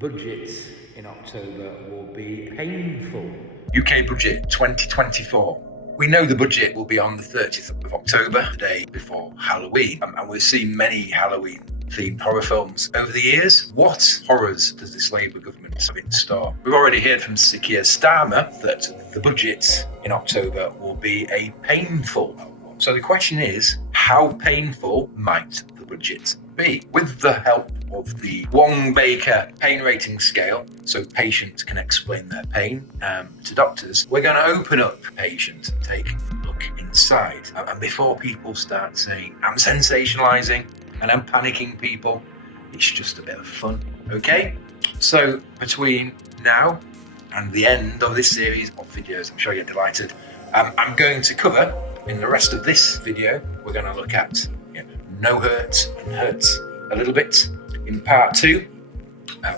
budget in October will be painful. UK budget 2024. We know the budget will be on the 30th of October, the day before Halloween, and we've seen many Halloween-themed horror films over the years. What horrors does this Labour government have in store? We've already heard from Sir Keir Starmer that the budget in October will be a painful one. So the question is, how painful might the budget be? With the help of the Wong-Baker pain rating scale, so patients can explain their pain to doctors, we're going to open up patients and take a look inside. And before people start saying, I'm sensationalising and I'm panicking people, it's just a bit of fun, okay? So between now and the end of this series of videos, I'm sure you're delighted, I'm going to cover, in the rest of this video, we're going to look at no hurt and hurt a little bit. In part 2,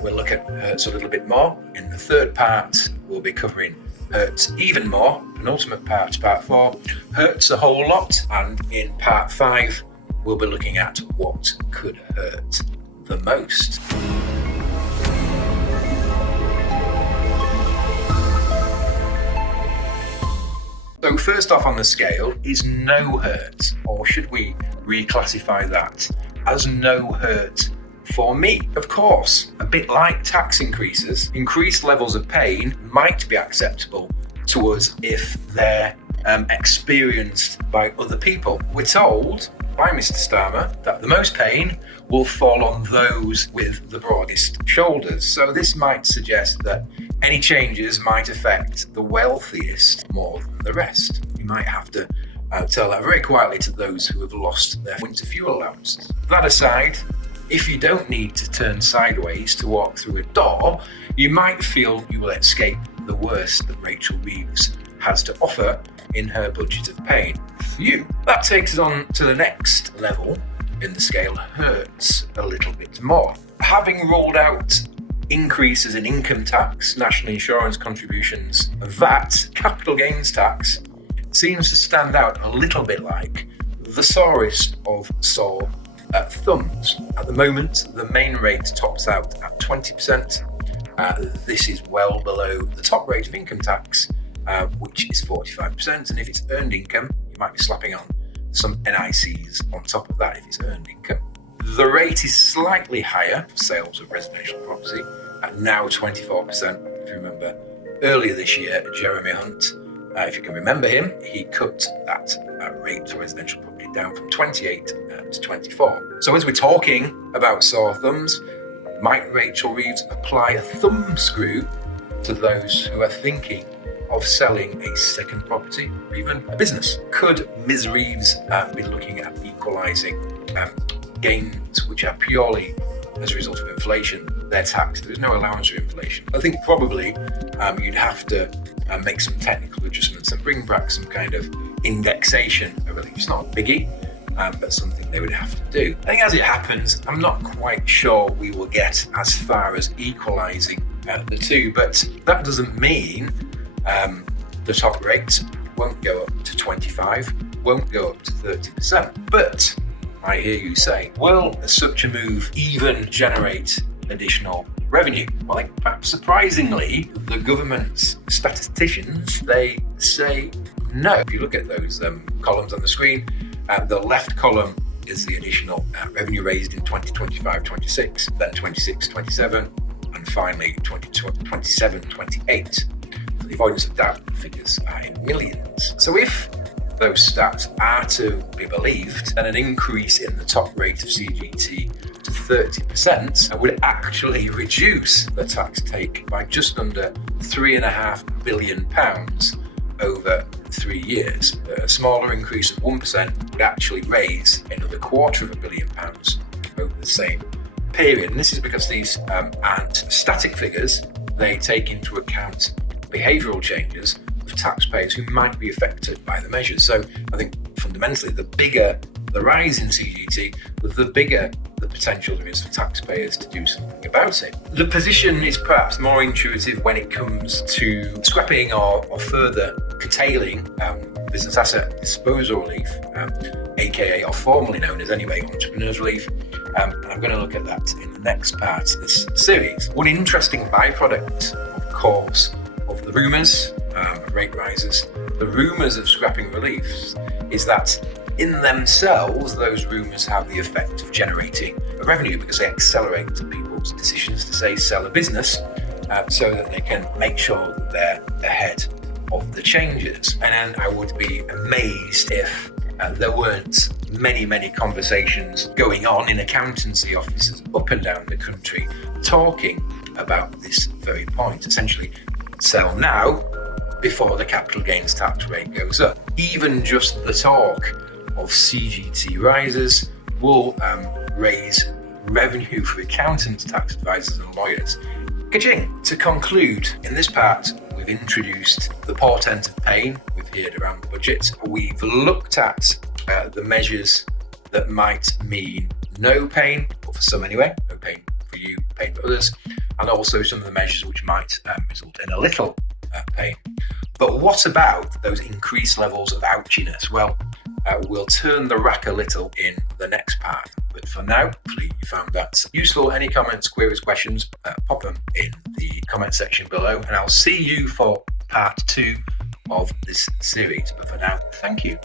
we'll look at hurts a little bit more. In the third part, we'll be covering hurts even more. Penultimate part, part 4, hurts a whole lot. And in part 5, we'll be looking at what could hurt the most. So first off on the scale is no hurt, or should we reclassify that as no hurt for me? Of course, a bit like tax increases, increased levels of pain might be acceptable to us if they're experienced by other people. We're told by Mr. Starmer that the most pain will fall on those with the broadest shoulders. So this might suggest that any changes might affect the wealthiest more than the rest. You might have to tell that very quietly to those who have lost their winter fuel allowances. That aside, if you don't need to turn sideways to walk through a door, you might feel you will escape the worst that Rachel Reeves has to offer in her budget of pain. Phew. That takes us on to the next level in the scale, hurts a little bit more. Having ruled out increases in income tax, national insurance contributions, VAT, capital gains tax, seems to stand out a little bit like the sorest of sore thumbs. At the moment, the main rate tops out at 20%. This is well below the top rate of income tax, which is 45%. And if it's earned income, you might be slapping on some NICs on top of that if it's earned income. The rate is slightly higher for sales of residential property, at now 24%. If you remember, earlier this year, Jeremy Hunt, if you can remember him, he cut that rate for residential property down from 28 to 24. So as we're talking about sore thumbs, might Rachel Reeves apply a thumb screw to those who are thinking of selling a second property or even a business? Could Ms. Reeves be looking at equalising gains which are purely as a result of inflation? They're taxed. There's no allowance for inflation. I think probably you'd have to make some technical adjustments and bring back some kind of indexation. It's not a biggie, but something they would have to do. I think as it happens, I'm not quite sure we will get as far as equalising the two, but that doesn't mean the top rate won't go up to 25, won't go up to 30%. But I hear you say, will such a move even generate additional revenue? Well, I think perhaps surprisingly, the government's statisticians, they say no. If you look at those columns on the screen, the left column is the additional revenue raised in 2025-26, then 26-27, and finally 27-28. For the avoidance of doubt, the figures are in millions. So if those stats are to be believed, then an increase in the top rate of CGT to 30% would actually reduce the tax take by just under £3.5 billion over 3 years. A smaller increase of 1% would actually raise another £250 million over the same period. And this is because these aren't static figures. They take into account behavioural changes of taxpayers who might be affected by the measures. So I think fundamentally, the bigger the rise in CGT, the bigger the potential there is for taxpayers to do something about it. The position is perhaps more intuitive when it comes to scrapping or further curtailing business asset disposal relief, aka or formerly known as anyway entrepreneurs relief. I'm going to look at that in the next part of this series. One interesting byproduct, of course, of the rumours, rate rises, the rumours of scrapping reliefs, is that in themselves, those rumours have the effect of generating a revenue because they accelerate people's decisions to, say, sell a business so that they can make sure that they're ahead of the changes. And then I would be amazed if there weren't many conversations going on in accountancy offices up and down the country talking about this very point. Essentially, sell now before the capital gains tax rate goes up. Even just the talk of CGT rises will raise revenue for accountants, tax advisors and lawyers. Ka-ching! To conclude, in this part, we've introduced the portent of pain. We've heard around the budget. We've looked at the measures that might mean no pain, or for some anyway, no pain for you, pain for others, and also some of the measures which might result in a little pain. But what about those increased levels of ouchiness? Well, we'll turn the rack a little in the next part. But for now, hopefully you found that useful. Any comments, queries, questions, pop them in the comment section below, and I'll see you for part 2 of this series. But for now, thank you.